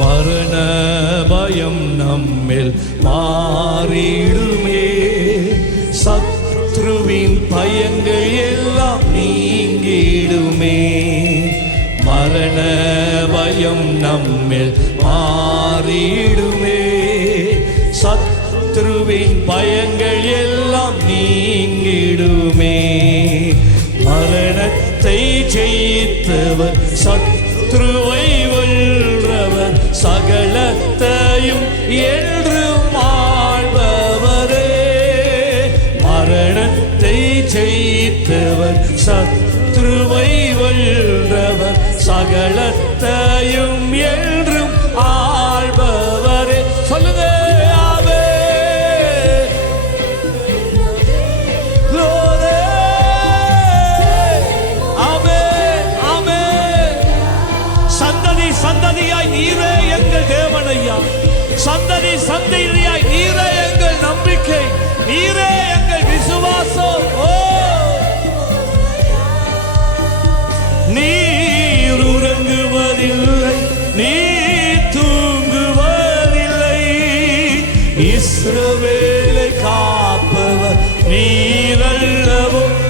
மரண பயம் நம்மில் மாறிடுமே, சத்ருவின் பயங்கள் எல்லாம் நீங்கிடுமே. மரண பயம் நம்மில் மாறிடுமே, சத்ருவின் பயங்கள் எல்லாம் நீங்கிடுமே. மரணத்தை ஜெயித்தவர், சத்ருவை வென்றவர், சகலத்தையும் என்றும் ஆள்பவரே. மரணத்தை ஜெயித்தவர், சத்ருவை வென்றவர், சகலத்தையும் என்றும் ஆள்பவரே. சொல்லுங்க, சந்ததியாய் நீரே எங்கள் தேவனையா, சந்ததி சந்ததியாய் நீரே எங்கள் நம்பிக்கை, நீரே எங்கள் விசுவாசம். நீர் உறங்குவதில்லை, நீர் தூங்குவதில்லை, இஸ்ரவேலை